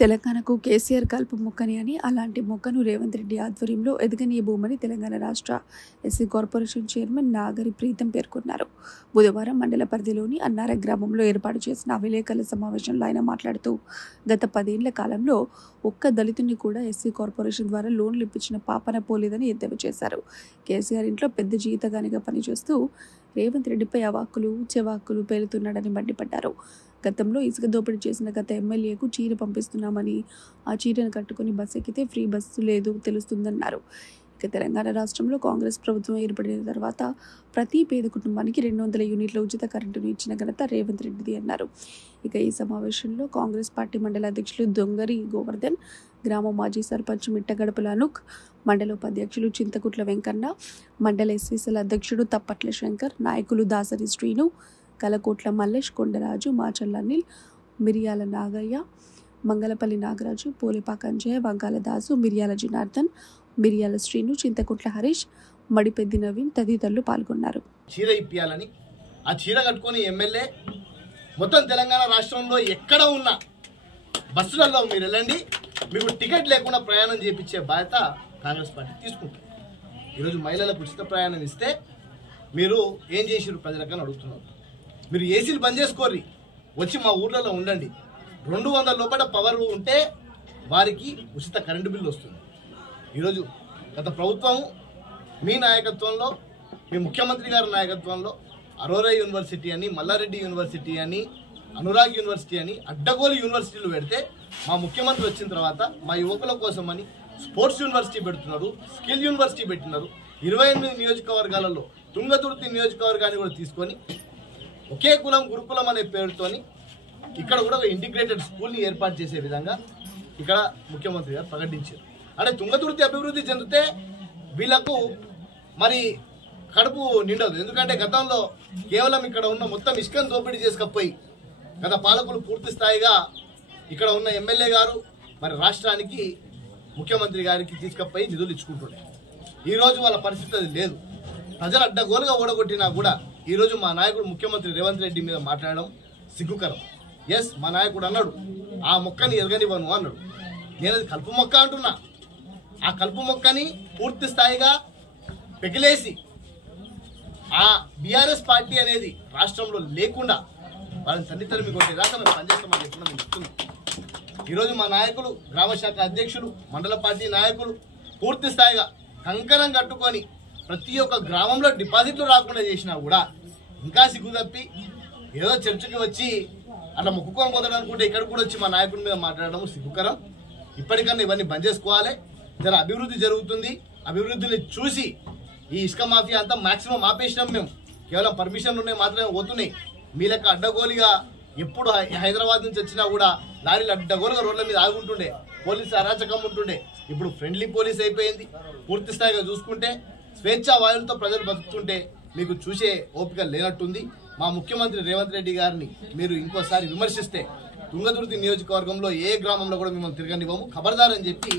తెలంగాణకు కేసీఆర్ కల్ప మొక్కని అని అలాంటి మొక్కను రేవంత్ రెడ్డి ఆధ్వర్యంలో ఎదగనీయబోమని తెలంగాణ రాష్ట్ర SC corporation chairman Nagari Preetham పేర్కొన్నారు. బుధవారం మండల పరిధిలోని అన్నార గ్రామంలో ఏర్పాటు చేసిన విలేకరుల సమావేశంలో ఆయన మాట్లాడుతూ గత 10 ఏళ్ల కాలంలో ఒక్క దళితుని కూడా ఎస్సీ కార్పొరేషన్ ద్వారా లోన్లు ఇప్పించిన పాపన పోలేదని ఎద్దేవా చేశారు. కేసీఆర్ ఇంట్లో పెద్ద జీతగానిగా పనిచేస్తూ రేవంత్ రెడ్డిపై అవాక్కులు చెవాక్కులు పేలుతున్నాడని మండిపడ్డారు. గతంలో ఇసుక దోపిడీ చేసిన గత ఎమ్మెల్యేకు చీర పంపిస్తున్నామని ఆ చీరను కట్టుకుని బస్సు ఎక్కితే ఫ్రీ బస్సు లేదు తెలుస్తుందన్నారు. ఇక తెలంగాణ రాష్ట్రంలో కాంగ్రెస్ ప్రభుత్వం ఏర్పడిన తర్వాత ప్రతి పేద కుటుంబానికి 200 యూనిట్ల ఉచిత కరెంటును ఇచ్చిన ఘనత రేవంత్ రెడ్డిది అన్నారు. ఇక ఈ సమావేశంలో కాంగ్రెస్ పార్టీ మండల అధ్యక్షులు దొంగరి గోవర్ధన్, గ్రామ మాజీ సర్పంచ్ మిట్టగడపల అనుక్, మండల ఉపాధ్యక్షులు చింతకుట్ల వెంకన్న, మండల ఎస్సీసీల అధ్యక్షుడు తప్పట్ల శంకర్, నాయకులు దాసరి శ్రీను, కలకోట్ల మల్లేష్, కొండరాజు, మాచల్ల అనిల్, మిరియాల నాగయ్య, మంగళపల్లి నాగరాజు, పోలేపాక అంజయ్య, వంకాల దాసు, మిరియాల జనార్దన్, మిరియాల శ్రీను, చింతకుట్ల హరీష్, మడిపెద్ది నవీన్ తదితరులు పాల్గొన్నారు. చీర ఇప్పియాలని ఆ చీర కట్టుకొని ఎమ్మెల్యే మొత్తం తెలంగాణ రాష్ట్రంలో ఎక్కడ ఉన్నా బస్సులలో మీరు వెళ్ళండి, మీకు టికెట్ లేకుండా ప్రయాణం చేయించే బాధ్యత కాంగ్రెస్ పార్టీ తీసుకుంటుంది. ఈరోజు మహిళలకు ఉచిత ప్రయాణం ఇస్తే మీరు ఏం చేసిరు ప్రజలకని అడుగుతున్నారు. మీరు ఏసీలు బంద్ చేసుకోర్రి, వచ్చి మా ఊర్లలో ఉండండి. 200 లోపల పవర్ ఉంటే వారికి ఉచిత కరెంటు బిల్లు వస్తుంది. ఈరోజు గత ప్రభుత్వం మీ నాయకత్వంలో, మీ ముఖ్యమంత్రి గారి నాయకత్వంలో అరోరా యూనివర్సిటీ అని, మల్లారెడ్డి యూనివర్సిటీ అని, అనురాగ్ యూనివర్సిటీ అని అడ్డగోలు యూనివర్సిటీలు పెడితే మా ముఖ్యమంత్రి వచ్చిన తర్వాత మా యువకుల కోసం అని స్పోర్ట్స్ యూనివర్సిటీ పెడుతున్నారు, స్కిల్ యూనివర్సిటీ పెట్టినారు. 28 నియోజకవర్గాలలో తుంగతుర్తి నియోజకవర్గాన్ని కూడా తీసుకొని ఒకే కులం గురుకులం అనే పేరుతోని ఇక్కడ కూడా ఒక ఇంటిగ్రేటెడ్ స్కూల్ని ఏర్పాటు చేసే విధంగా ఇక్కడ ముఖ్యమంత్రి గారు ప్రకటించారు. అంటే తుంగతుర్తి అభివృద్ధి చెందితే వీళ్లకు మరి కడుపు నిండదు. ఎందుకంటే గతంలో కేవలం ఇక్కడ ఉన్న మొత్తం ఇసుకను దోపిడీ చేసుకపోయి గత పాలకులు పూర్తి స్థాయిగా ఇక్కడ ఉన్న ఎమ్మెల్యే గారు మరి రాష్ట్రానికి ముఖ్యమంత్రి గారికి తీసుకపోయి నిధులు ఇచ్చుకుంటుండే. ఈరోజు వాళ్ళ పరిస్థితి అది లేదు. ప్రజలు అడ్డగోలుగా ఓడగొట్టినా కూడా ఈరోజు మా నాయకుడు ముఖ్యమంత్రి రేవంత్ రెడ్డి మీద మాట్లాడడం సిగ్గుకరం. ఎస్, మా నాయకుడు అన్నాడు ఆ మొక్కని ఎదగనివ్వను అన్నాడు. నేను అది కలుపు మొక్క అంటున్నా. ఆ కలుపు మొక్కని పూర్తి స్థాయిగా పెకిలేసి ఆ బీఆర్ఎస్ పార్టీ అనేది రాష్ట్రంలో లేకుండా వాళ్ళని తల్లిదండ్రులు కొట్టేదాకా మేము పనిచేస్తామని చెప్పిన మేము చెప్తున్నాం. ఈరోజు మా నాయకులు, గ్రామశాఖ అధ్యక్షులు, మండల పార్టీ నాయకులు పూర్తి స్థాయిగా కంకణం కట్టుకొని ప్రతి ఒక్క గ్రామంలో డిపాజిట్లు రాకుండా చేసినా కూడా ఇంకా సిగ్గు తప్పి ఏదో చర్చకి వచ్చి అట్లా మొక్కుకొని పోతాడనుకుంటే ఇక్కడ కూడా వచ్చి మా నాయకుడి మీద మాట్లాడడం సిగ్గుకరం. ఇప్పటికన్నా ఇవన్నీ బంద్ చేసుకోవాలి. జర అభివృద్ధి జరుగుతుంది. అభివృద్ధిని చూసి ఈ ఇసుక మాఫియా అంతా మాక్సిమం ఆపేసినాం. మేము కేవలం పర్మిషన్లు ఉన్నాయి మాత్రమే పోతున్నాయి. మీ లెక్క అడ్డగోలుగా ఎప్పుడు హైదరాబాద్ నుంచి వచ్చినా కూడా లారీలు అడ్డగోలుగా రోడ్ల మీద ఆగుంటుండే, పోలీసు అరాచకం ఉంటుండే. ఇప్పుడు ఫ్రెండ్లీ పోలీస్ అయిపోయింది. పూర్తి స్థాయిగా చూసుకుంటే స్వేచ్ఛా వాయువులతో ప్రజలు బతుకుతుంటే మీకు చూసే ఓపిక లేనట్టుంది. మా ముఖ్యమంత్రి రేవంత్ రెడ్డి గారిని మీరు ఇంకోసారి విమర్శిస్తే తుంగతుర్తి నియోజకవర్గంలో ఏ గ్రామంలో కూడా మిమ్మల్ని తిరగనివ్వము, ఖబర్దార్ అని చెప్పి